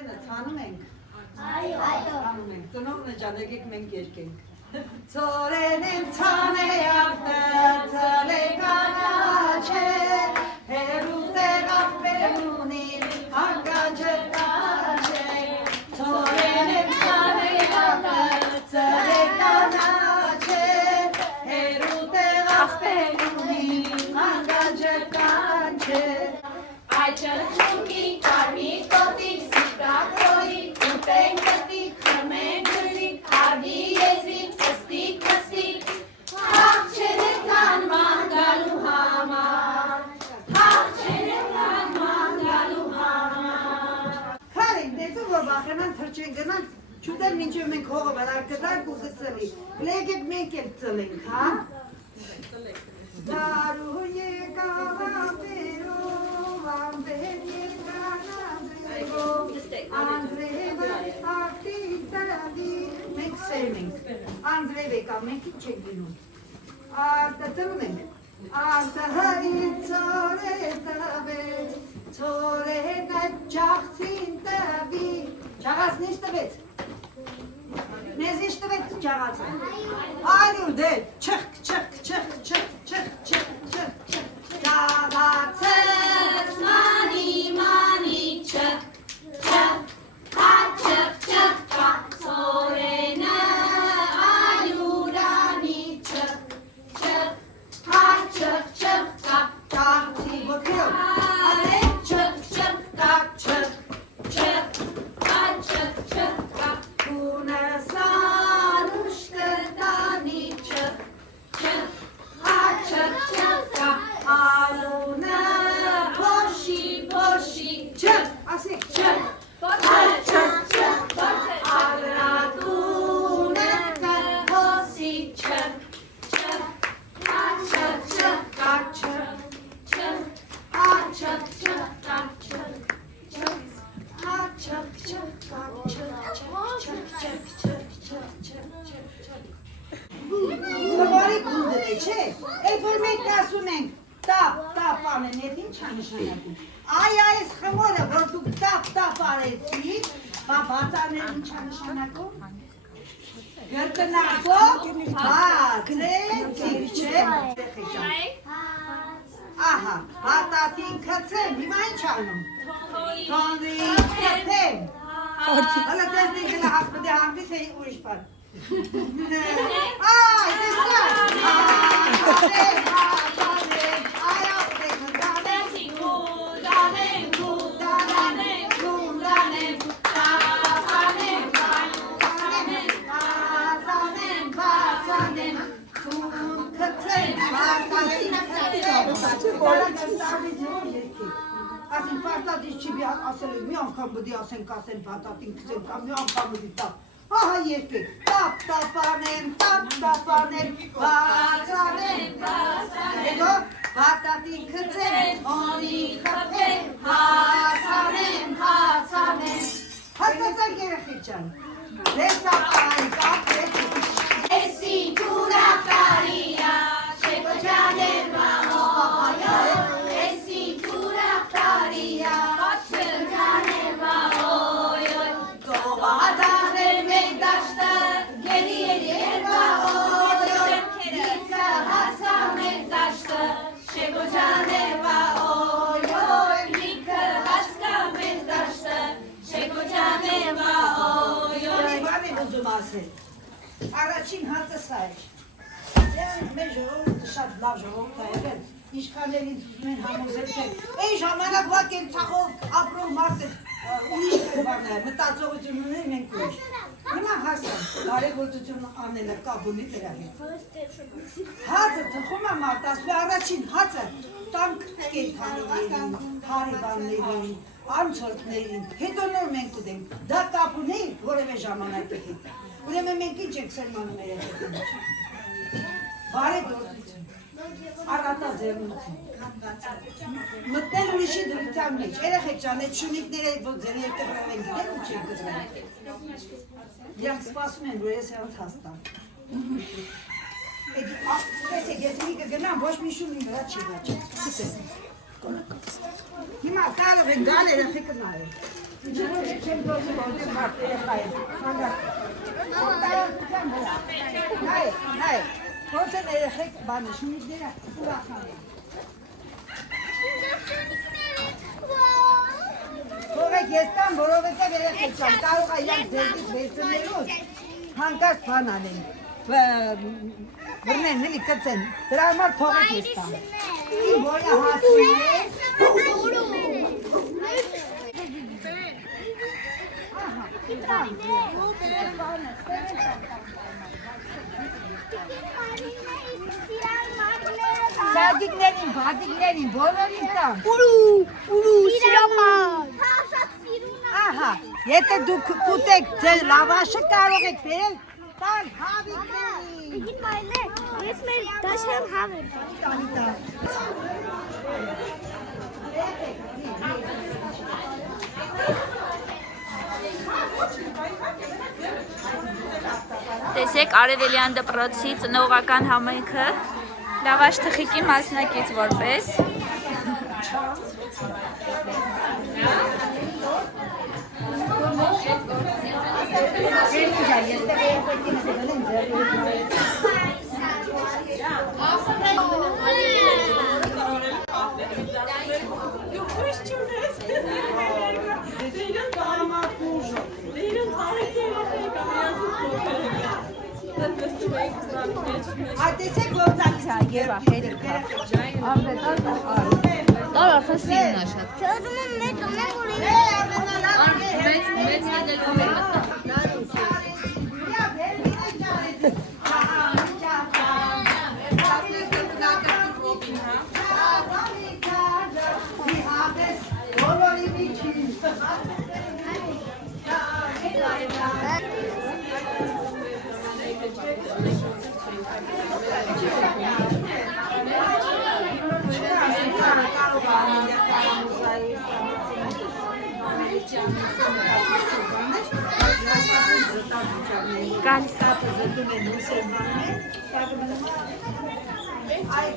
Ծորենը ցանում ենք։ Այո։ Ցանում ենք։ Ծնողն է ջան, եկեք մենք երկենք։ Ծորեն եմ ցանե արտը, ծլե կանաչե, հերու տեղավ բերունին, հանգաջը կանաչե, ծորեն եմ ցանե արտը, ծլե կանաչե, հերու տեղավ բերունին, հանգաջը կանաչե, Այդ ճնճուկի կարմիր տոտիկ, սիկրակորի, ուտենք կտիկ, խմենք գրիկ, արդի եզրիկ, պստիկ, պստիկ, հաղ չեն է կան մանգալու համար, հաղ չեն է կան մանգալու համար։ Քարին, դեզու որ վախենան թրջեն գնան, չուտեն մինչև մենք հողը վրար կտանք ու կծլի, լեգեք մենք էլ ծլենք, հա? Դարու եկավ ամբերով, ամբեր եկան Անձրևը արտիկ տավի, մենք սերմ ենք, Անձրև եկավ, մենք ինչ ենք գնում, արտը տնում ենք, արտը հրի ծոր է տվեց, ծորենը ջաղցին տվի, ջաղացնից տվեց, մեզ ինչ տվեց ջաղացը, այդուր դե, չխք, չխք, չխք, չխք, չխք, չխք, չխք, չխք, ջաղացեց Մանի, մանի, չխ, չխ, հա չխ, չխ, կա, ծորենը այուրանի, չխ, չխ, հա չխ, չխ, կա, ջաղցի ոտքերով, արեք չխ, չխ, կա, չխ, չխ, հա չխ, չխ, կա, ունեսան ուշկտանի չխ, չխ, հա չխ, չխ, կա, Արունը փոշի, փոշի, չխ, ասեք չխ, չխ, չխ, չխ, Ալրատունը հոսի, չխ, չխ, հա չխ, չխ, կա, չխ, չխ, հա չխ, չխ, կա, չխ, չխ, հա չխ, չխ, կա, չխ, չխ, չխ, չխ, չխ, չխ, Խորի գունդն է, չէ, այդ որ մենք ասում ենք, տապ անեն, այդ ինչ է նշանակում, այս խմորը, որ դուք տապ արեցիք, բացանել ինչ է նշանակում, գրկնակով, հացեցիք, չէ, ահա, հատատին կծեմ, հիմա ինչ անում, թոնի կծեմ, հալա տեսնի գնա հասպդե համվի, թե ուրիշ պար, Ay, Ասին պարտատից չի ասել մի անգամ բդի ասենք ասեն պարտատին կծեն կամ մի անգամ բդի տապ Ահա երկեք, տապ անեմ, բացանեմ, հետո հատատին կծեմ, օնի խպեմ, հասանեմ, հաստացանք երեխի ճան, դեսա պարի կապ Եսի թուրակարիա, շեգոջաներ մահոյո, եսի թուրակարիա, շեգոջաներ մահոյո, գովադաներ մեկ դաշտը, գերի էր մահոյո, դիքը հասա մեկ դաշտը, շեգոջաներ մահոյո, դիքը հասկա մեկ դաշտը, շեգոջաներ մահոյո, Բանի ուզում ասել, առաջին հացը սա է, մեր ժողովուրդը շատ լավ ժողովուրդ է եղել, ինչքաներ ինձ ուզում են համոզել, թե այն ժամանակվա կենցաղով ապրող մարդը ուրիշ բան է, մտածողություն ուներ մենք ուրիշ։ Հիմա հասան, բարեգործություն անելը կապ ունի դրա հետ։ Հացը թխում է մարդ, ասում է առաջին հացը տանք կենդանիներին, հարևաններին, անցորդներին, հետո նոր մենք ուտենք, դա կապ ունի որևէ ժամանակի հետ։ Ուրեմն մենք ինչ ենք սերմանում մեր հետ։ Բարեգործություն, առատաձեռնություն, մտնել ուրիշի դրության մեջ, երեխեք ջան, այդ շունիկները որ ձեր երկրով են գիտեք ու չեք գծվել։ Դրանք սպասում են, որ ես հենց հաստամ։ Տեսեք, ես մի կգնամ, ոչ մի շունի վրա չի վաճել։ Հիմա կարող են գալ երեխեքը նայել։ Չեմ դոզի որտեղ մարդերը խայել։ Նայ, ոնց են երեխեք բանը շունիկները ուրախան են։ Թողեք ես տամ, որովհետև երեխեք տամ, կարող է իրանք ձերքից վերցնելուց հանկարծ բան անեն, բրնեն, նելի կծեն, դրա համար թողեք ես տամ։ Իմ որը հասուն է, Սադիկներին, բադիկներին, բոլորին տամ։ Ուրու, սիրամար։ Ահա, եթե դուք կուտեք ձեր լավաշը կարող եք բերել տան հավիկներին։ Իգին մայլե, ես մեր դաշարան հավ եմ։ Տեսեք Արևելյան դպրոցի ծնողական համայնքը լավաշ թխիկի մասնակից որպես Այդտեսեք գործակցա և հերիքա։ Դար արդեն սիրուն է շատ։ Չոդում եմ մեծ ունեմ ուրին։ Մեծ հանդելքում է մտնում։ Գալիս կապը զտում են մուսերմաններ, այդ